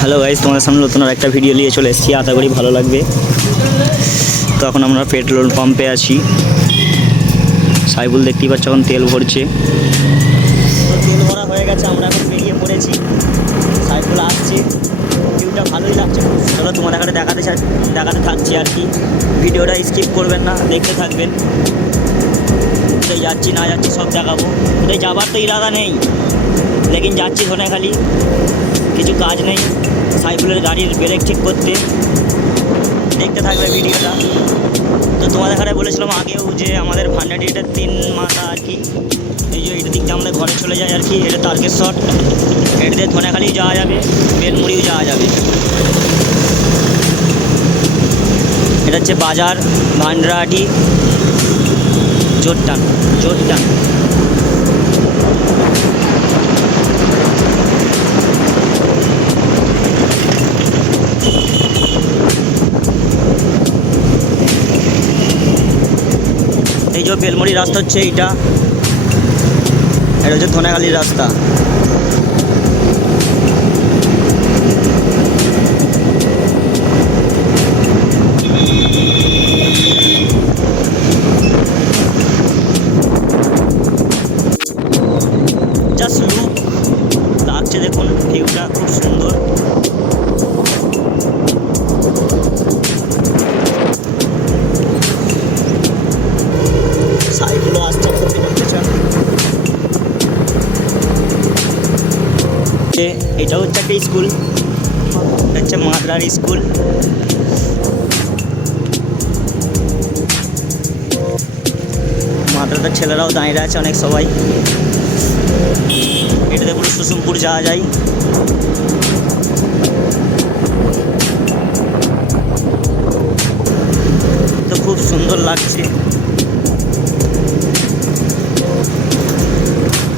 Hello guys, তোমাদের সামনে নতুন আর একটা ভিডিও নিয়ে চলে এসেছি। আশা করি ভালো লাগবে। তো এখন আমরা পেট্রোল পাম্পে আছি। সাইবুল দেখতেই পাচ্ছ এখন তেল ভরছে। তো তেল ভরা হয়ে গেছে, আমরা এখন বেরিয়ে পড়েছি। সাইবুল আসছে, ভিউটা ভালোই লাগছে। চলো তোমাদের কাছে দেখাতে থাকছি আর কি। ভিডিওটা স্কিপ করবেন না, দেখতে থাকবেন। কোথায় যাচ্ছি না যাচ্ছি সব দেখাবো। কোথায় যাবার তো ইরাদা নেই, লেকিন যাচ্ছি ধনেখালি। কিছু কাজ নেই, সাইকেলের গাড়ির ব্রেক ঠিক করতে। দেখতে থাকবে ভিডিওটা। তো তোমাদের এখানে বলেছিলাম আগেও যে আমাদের ভান্ডারিটার 3 মাথা আর কি। এই যে এটা দিকটা আমাদের ঘরে চলে যায় আর কি। এটা তারকেশ্বর, এটা দিয়ে ধনেখালি যাওয়া যাবে, বেলমুড়িও যাওয়া যাবে। এটা হচ্ছে বাজার ভান্ডারহাটি জোরটান। এই যে বেলমুড়ি রাস্তা হচ্ছে এইটা, এটা হচ্ছে ধনেখালির রাস্তা। জাস্ট লুক লাগছে, দেখুন ভিউটা খুব সুন্দর। সাইকেলও আসছে এটা হচ্ছে একটা স্কুল, এটা হচ্ছে মাদ্রার স্কুল। মাদ্রাদার ছেলেরাও দাঁড়িয়ে আছে অনেক সবাই। এটাতে পুরো সুসুমপুর যাওয়া যায়। তো খুব সুন্দর লাগছে,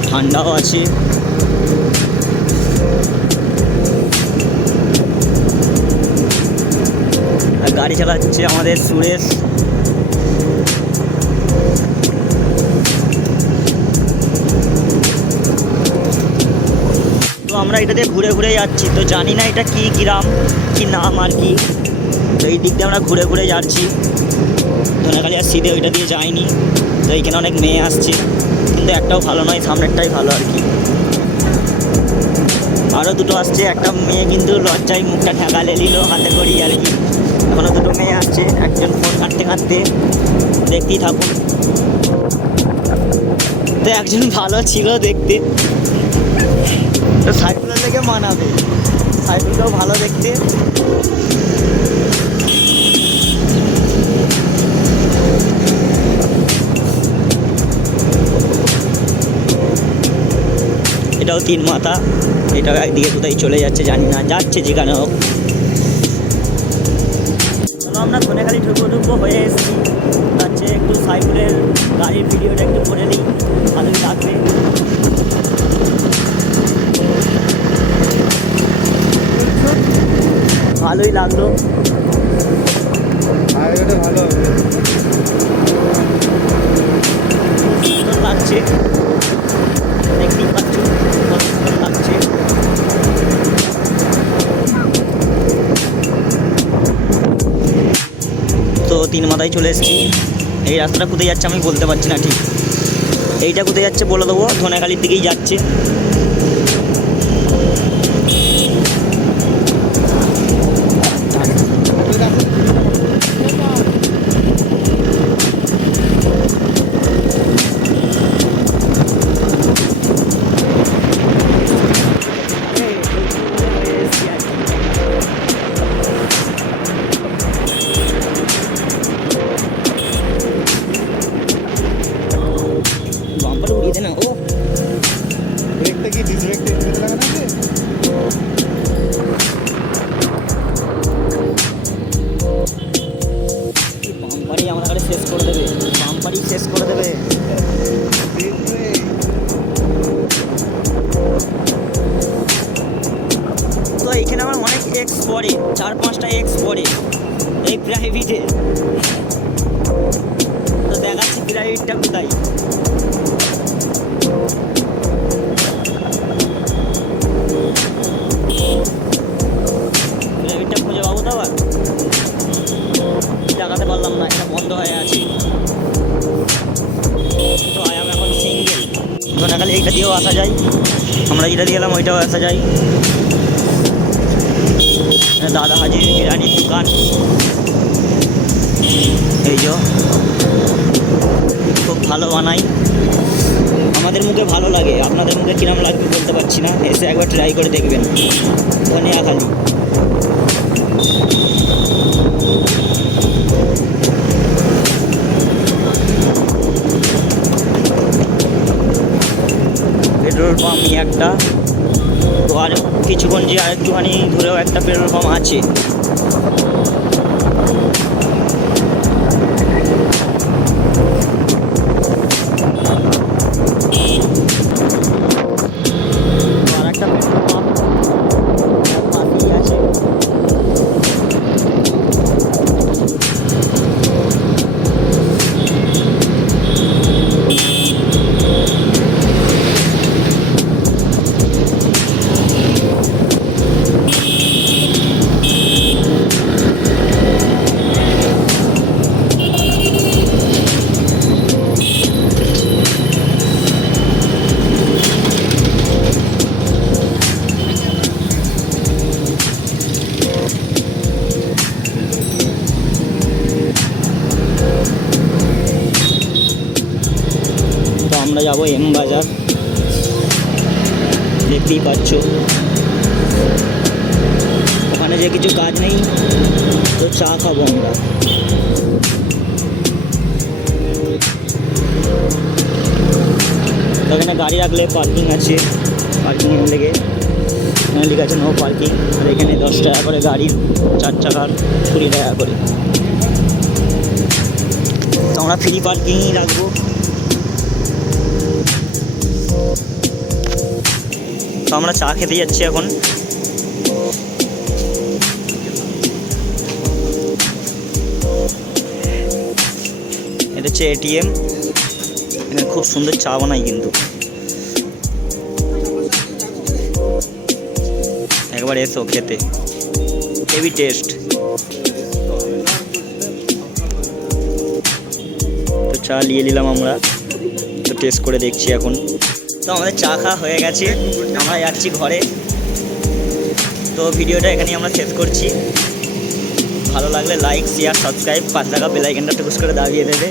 ঠান্ডাও আছে। আর গাড়ি চালাচ্ছে আমাদের সুরেশ। তো আমরা এটাতে ঘুরে ঘুরে যাচ্ছি, তো জানি না এটা কি গ্রাম কি নাম আর কি। তো এই দিক দিয়ে আমরা ঘুরে ঘুরে যাচ্ছি। ধনেখালি আর সিধে ওইটা দিয়ে যাইনি। তো এইখানে অনেক মেয়ে আসছে, কিন্তু একটাও ভালো নয়, সামনেরটাই ভালো আর কি। আরও দুটো আসছে, একটা মেয়ে কিন্তু লজ্জায় মুখটা ঠেকালে নিল হাতে করি আর কি। এখনও দুটো মেয়ে আসছে, একজন ফোন ঘাঁটতে দেখতেই থাকুন। তো একজন ভালো ছিল দেখতে, তো সাইকেলের লেগে মানাবে, সাইকেলটাও ভালো দেখতে। এটাও 3 মাথা, এটাও একদিকে কোথায় চলে যাচ্ছে জানি না, যাচ্ছে যেখানে হোক। আমরা ধনেখালি ঢুকবো হয়ে এসেছি। যাচ্ছে একটু সাইকেলের গাড়ির ভিডিওটা একটু করে নিই, ভালোই লাগবে। ভালোই লাগলো, ভালো সুন্দর লাগছে, দেখতেই পাচ্ছ কত সুন্দর লাগছে। তো 3 মাথায় চলে এসেছি। এই রাস্তাটা কোথায় যাচ্ছে আমি বলতে পারছি না ঠিক। এইটা কোথায় যাচ্ছে বলে দেবো, ধনেখালির দিকেই যাচ্ছে। বাম্পার উড়িয়ে দে না, ও ব্রেকটা কি ডিসব্রেকটা এখানে লাগানো আছে? বাম্পারই আমার কাছে শেষ করে দেবে, বাম্পারই শেষ করে দেবে। তো এইখানে আমার অনেক এক্স পড়ে, 4-5টা এক্স পড়ে এই প্রাইভেটে। তো দেখাচ্ছি প্রাইভেটটা কোথায়। আবার দেখাতে পারলাম না, এটা বন্ধ হয়ে আছে। তো আমি এখন সিঙ্গেল, খালি এইটা দিয়েও আসা যায়, আমরা যেটা দিয়ে এলাম ওইটাও আসা যায়। দাদা হাজির বিরিয়ানির দোকান, এই যে খুব ভালো বানাই, আমাদের মুখে ভালো লাগে, আপনাদের মুখে কিরম লাগবে বলতে পারছি না, এসে একবার ট্রাই করে দেখবেন। ধনিয়াখালি পেট্রোল পাম্প একটা, তো আর কিছুক্ষণ যে আরেকটুখানি দূরেও একটা পেট্রোল পাম্প আছে। আর একটা পেট্রোল পাম্প পাশেই আছে। তো আমরা যাবো এম বাজার, দেখতেই পাচ্ছ ওখানে যে কিছু কাজ নেই, তো চা খাবো আমরা। এখানে গাড়ি রাখলে পার্কিং আছে, পার্কিংয়ের লেগে এখানে লেখা আছে নো পার্কিং, আর এখানে 10 টাকা করে গাড়ির, 4 চাকার 20 টাকা করে। তো আমরা ফ্রি পার্কিংই রাখবো। তো আমরা চা খেতে যাচ্ছি এখন। এটা হচ্ছে এটিএম, এখানে খুব সুন্দর চা বানাই কিন্তু, একবার এসো খেতে, হেভি টেস্ট। তো চা নিয়ে নিলাম আমরা, তো টেস্ট করে দেখছি এখন। তো আমাদের চা খাওয়া হয়ে গেছে, আমরা যাচ্ছি ঘরে। তো ভিডিওটা এখানেই আমরা শেষ করছি। ভালো লাগলে লাইক, শেয়ার, সাবস্ক্রাইব, পাশে থাকা বেল আইকনটা টুকুস করে দাবিয়ে দেবে।